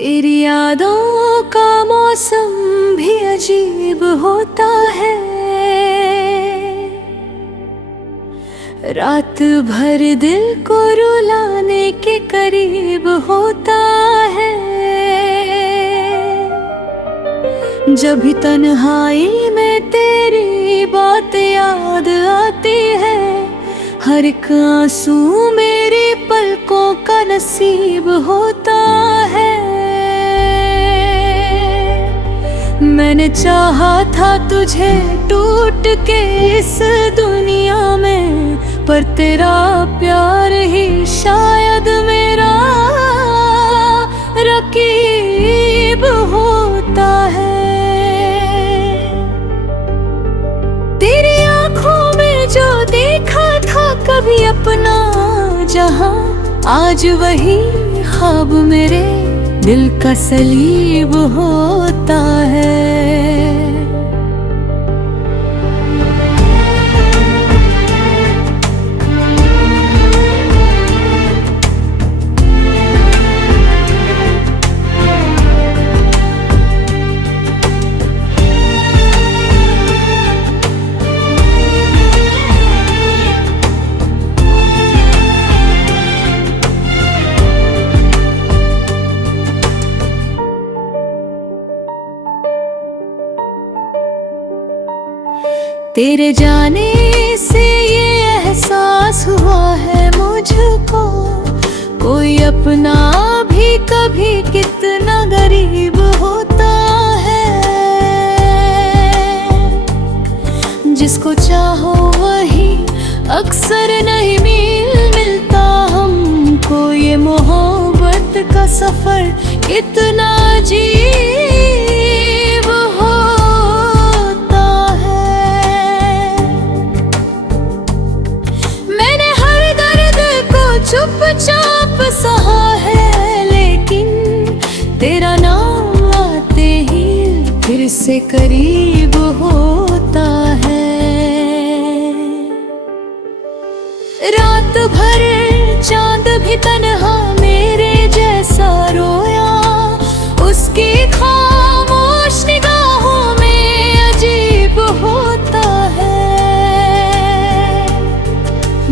तेरी यादों का मौसम भी अजीब होता है। रात भर दिल को रुलाने के करीब होता है। जब भी तन्हाई में तेरी बात याद आती है, हर एक आंसू मेरी पलकों का नसीब होता है। मैंने चाहा था तुझे टूट के इस दुनिया में, पर तेरा प्यार ही शायद मेरा रकीब होता है। तेरी आँखों में जो देखा था कभी अपना जहां, आज वही ख्वाब मेरे दिल का सलीब होता है। तेरे जाने से ये एहसास हुआ है मुझको, कोई अपना भी कभी कितना गरीब होता है। जिसको चाहो वही अक्सर नहीं मिलता हमको। ये मोहब्बत का सफर कितना अजीब होता है। मैंने हर दर्द को चुपचाप सहा है, लेकिन तेरा नाम आते ही फिर से करीब होता है। रात भर चांद भी तन्हा मेरे जैसा रोया, उसकी खामोश निगाहों में अजीब होता है।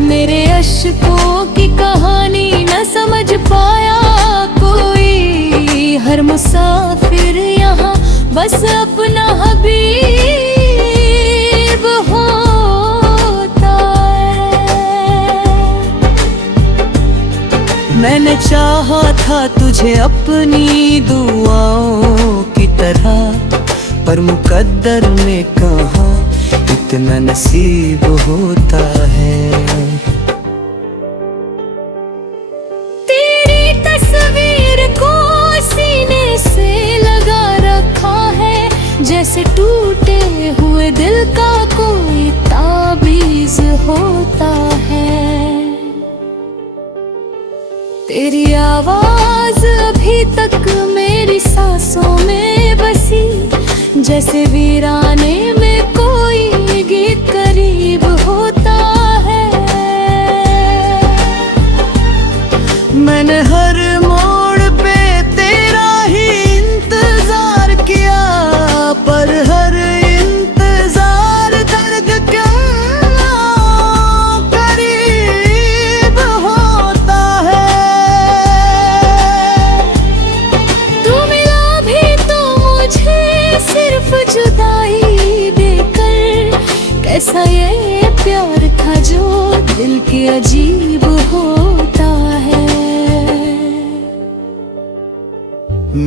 मेरे अश्कों की कहानी न समझ पाया कोई, हर मुसाफिर यहाँ बस अपना हबीब होता है। मैंने चाहा था तुझे अपनी दुआओं की तरह, पर मुकद्दर में कहाँ इतना नसीब होता है। तेरी तस्वीर को सीने से लगा रखा है, जैसे टूटे हुए दिल का कोई ताबीज होता है। तेरी आवाज अभी तक मेरी सांसों में बसी, जैसे वीराने में कोई गीत करीब होता है। मैंने हर मोड़ पे तेरा ही इंतजार किया, पर हर इंतजार दर्द के करीब होता है। तू मिला भी तो मुझे सिर्फ जुदाई देकर, कैसा ये प्यार था जो दिल के अजीब होता है।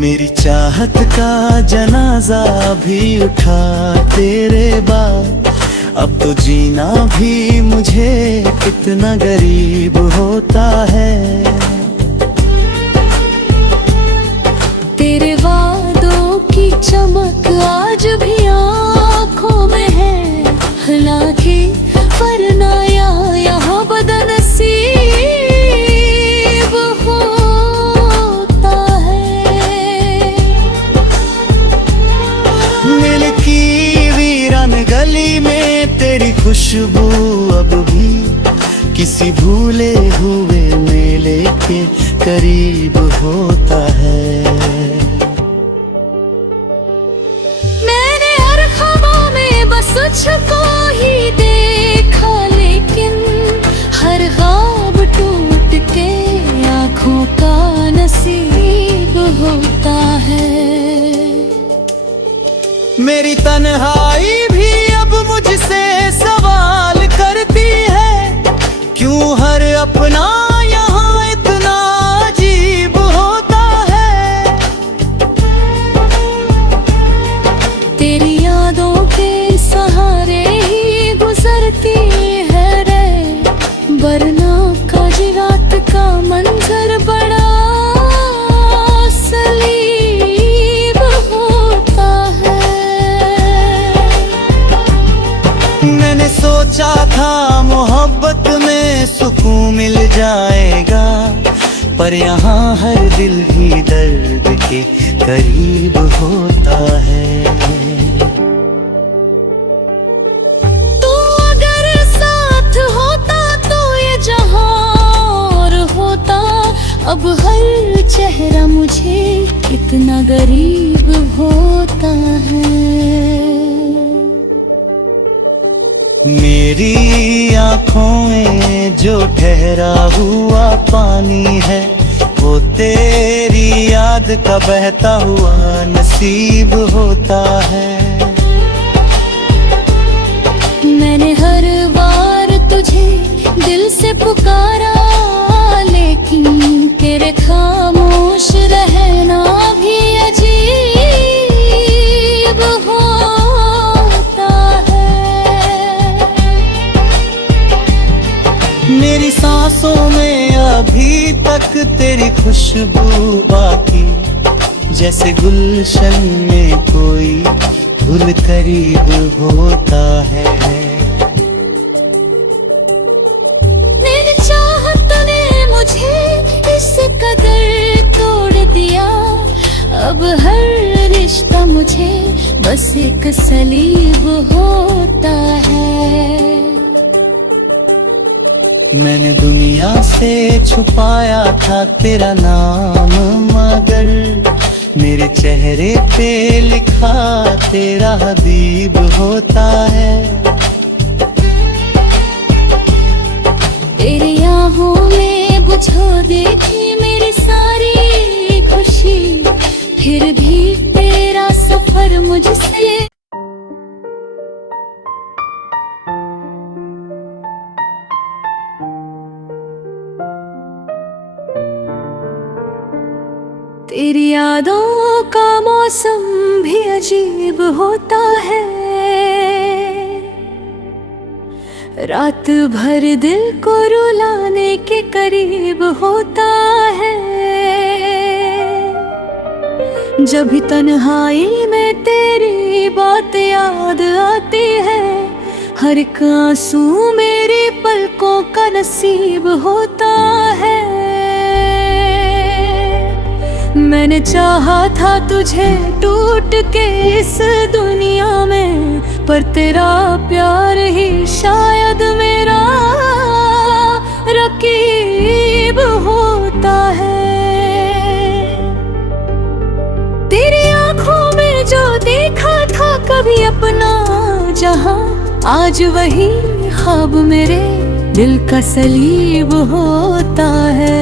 मेरी चाहत का जनाजा भी उठा तेरे बाद, अब तो जीना भी मुझे कितना गरीब होता है। तेरे वादों की चमक आज भी आँखों में है, हालांकि वरना यहाँ बदनसीब होता है। मिलकी वीरान गली में तेरी खुशबू अब भी किसी भूले हुए मेले के करीब होता है। तुझको ही देखा, लेकिन हर ख्वाब टूट के आँखों का नसीब होता है। मेरी तन्हाई भी अब मुझसे सवाल करती है, क्यों हर अपना यहाँ इतना अजीब होता है। तेरी यादों के सहारे ही गुजरती है रे, वरना काजी रात का मंजर बड़ा सलीब होता है। मैंने सोचा था मोहब्बत में सुकून मिल जाएगा, पर यहाँ हर दिल ही दर्द के करीब होता है। तू अगर साथ होता तो ये जहां और होता, अब हर चेहरा मुझे कितना गरीब होता है। मेरी आँखों में जो ठहरा हुआ पानी है, वो तेरी याद का बहता हुआ नसीब होता है। मैंने हर बार तुझे दिल से पुकारा, लेकिन तेरे खामोश रहना भी अजीब होता है। मेरी सांसों में अभी तक तेरी खुशबू बाकी, जैसे गुलशन में कोई गुल करीब होता है। मेरी चाहत ने मुझे इस कदर तोड़ दिया, अब हर रिश्ता मुझे बस एक सलीब होता है। मैंने दुनिया से छुपाया था तेरा नाम, मगर मेरे चेहरे पे लिखा तेरा हबीब होता है। तेरी आहों में बुझो देखी मेरी सारी खुशी, फिर भी तेरा सफर मुझसे तेरी यादों का मौसम भी अजीब होता है। रात भर दिल को रुलाने के करीब होता है। जब भी तन्हाई में तेरी बात याद आती है, हर एक आंसू मेरी पलकों का नसीब होता है। मैंने चाहा था तुझे टूट के इस दुनिया में, पर तेरा प्यार ही शायद मेरा रकीब होता है। तेरी आंखों में जो देखा था कभी अपना जहां, आज वही ख्वाब मेरे दिल का सलीब होता है।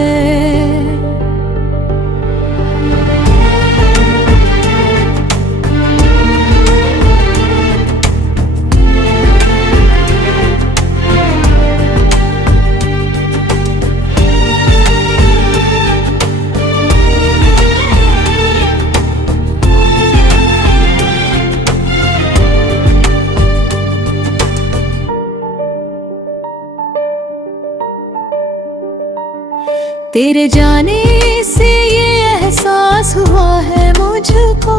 तेरे जाने से ये एहसास हुआ है मुझको,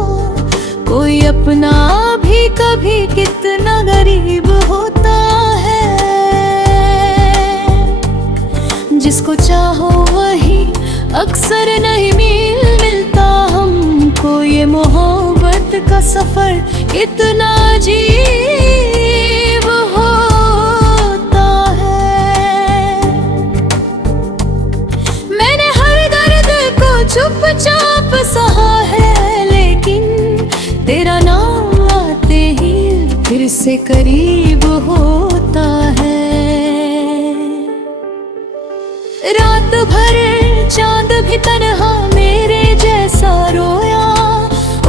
कोई अपना भी कभी कितना गरीब होता है। जिसको चाहो वही अक्सर नहीं मिलता हमको, ये मोहब्बत का सफर कितना अजीब होता है। मैंने हर दर्द को चुपचाप सहा है, लेकिन तेरा नाम आते ही फिर फिर से करीब होता है। रात भर चांद भी तन्हा मेरे जैसा रोया,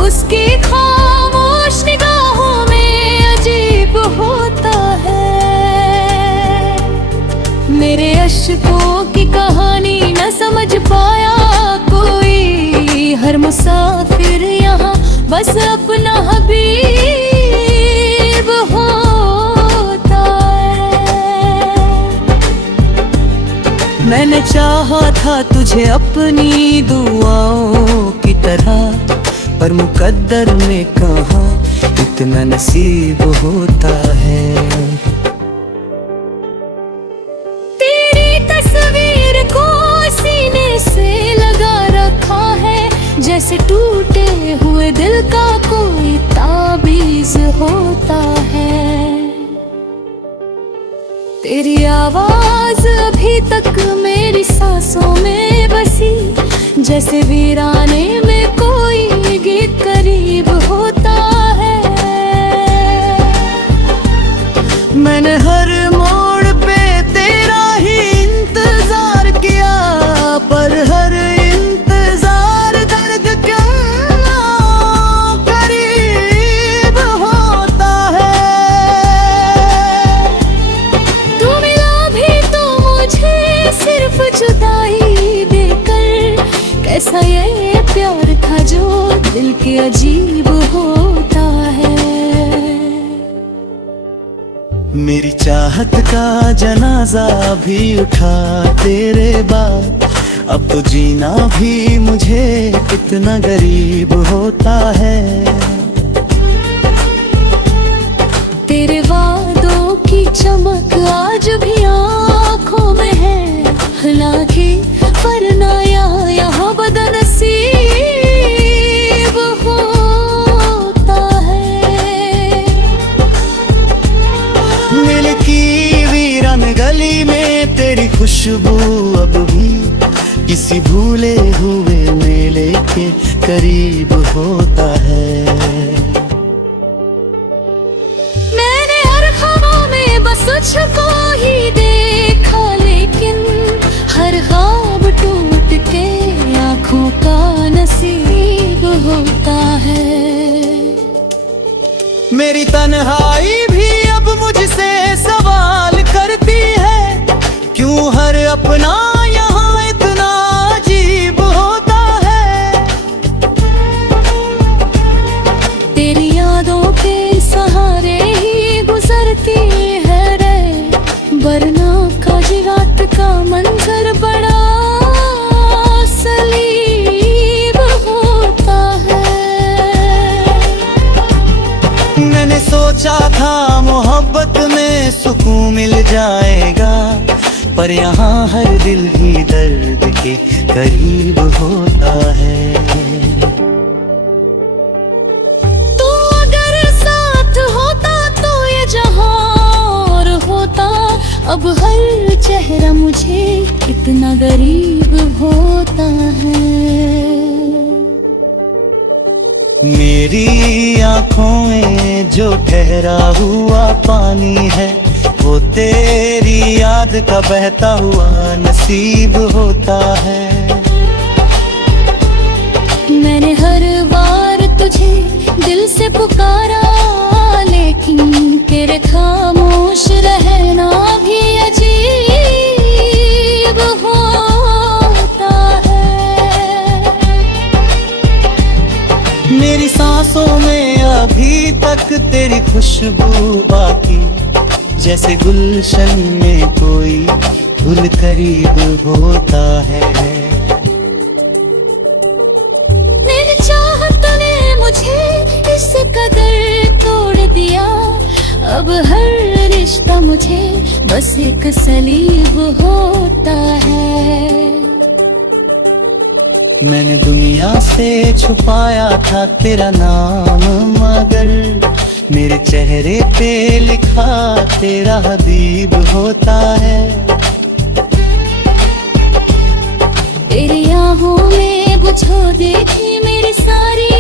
उसकी खामोश निगाहों में अजीब होता है। मेरे अश्कों की कहानी न समझ पाया कोई, हर मुसाफिर यहाँ बस अपना हबीब होता है। मैंने चाहा था तुझे अपनी दुआओं की तरह, पर मुकद्दर ने कहा इतना नसीब होता है। तेरी तस्वीर को सीने से लगा रखा है, जैसे टूटे हुए दिल का कोई ताबीज होता है। तेरी आवाज अभी तक मेरी सांसों में बसी, जैसे वीराने में कोई गीत करीब होता है। मैंने हर मोड़ पे तेरा ही इंतजार किया, पर हर इंतजार दर्द के करीब होता है। तू मिला भी तो मुझे सिर्फ जुदाई देकर, कैसा ये प्यार था जो दिल के अजीब होता है। मेरी चाहत का जनाजा भी उठा तेरे बाद, अब तो जीना भी मुझे कितना गरीब होता है। तेरे वादों की चमक आज भी आँखों में है, हालांकि वरना यहाँ बदनसीब होता है। दिल की वीरान गली में तेरी खुशबू अब भी किसी भूले हुए मेले के करीब होता है। मैंने हर ख्वाब में बस तुझको ही देखा, लेकिन हर ख्वाब टूट के आँखों का नसीब होता है। मेरी तन्हाई भी अब मुझसे सवाल करती है, क्यों हर अपना यहाँ इतना अजीब होता है। तेरी यादों के सहारे ही गुजरती है रे, वरना काजी रात का मंजर बड़ा सलीब होता है। मैंने सोचा था मोहब्बत में सुकून मिल जाएगा, पर यहाँ हर दिल ही दर्द के करीब होता है। तू अगर साथ होता तो ये जहां और होता, अब हर चेहरा मुझे कितना गरीब होता है। मेरी आँखों में जो ठहरा हुआ पानी है, वो तेरी याद का बहता हुआ नसीब होता है। मैंने हर बार तुझे दिल से पुकारा, लेकिन तेरे खामोश रहना भी अजीब होता है। मेरी सांसों में अभी तक तेरी खुशबू बाकी, जैसे गुलशन में कोई फूल करीब होता है। मेरी चाहत ने मुझे इस कदर तोड़ दिया, अब हर रिश्ता मुझे बस एक सलीब होता है। मैंने दुनिया से छुपाया था तेरा नाम, मगर मेरे चेहरे पे लिखा तेरा हबीब होता है। तेरी आहों में बुझो देखी मेरी सारी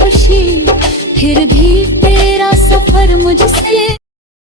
खुशी, फिर भी तेरा सफर पर मुझसे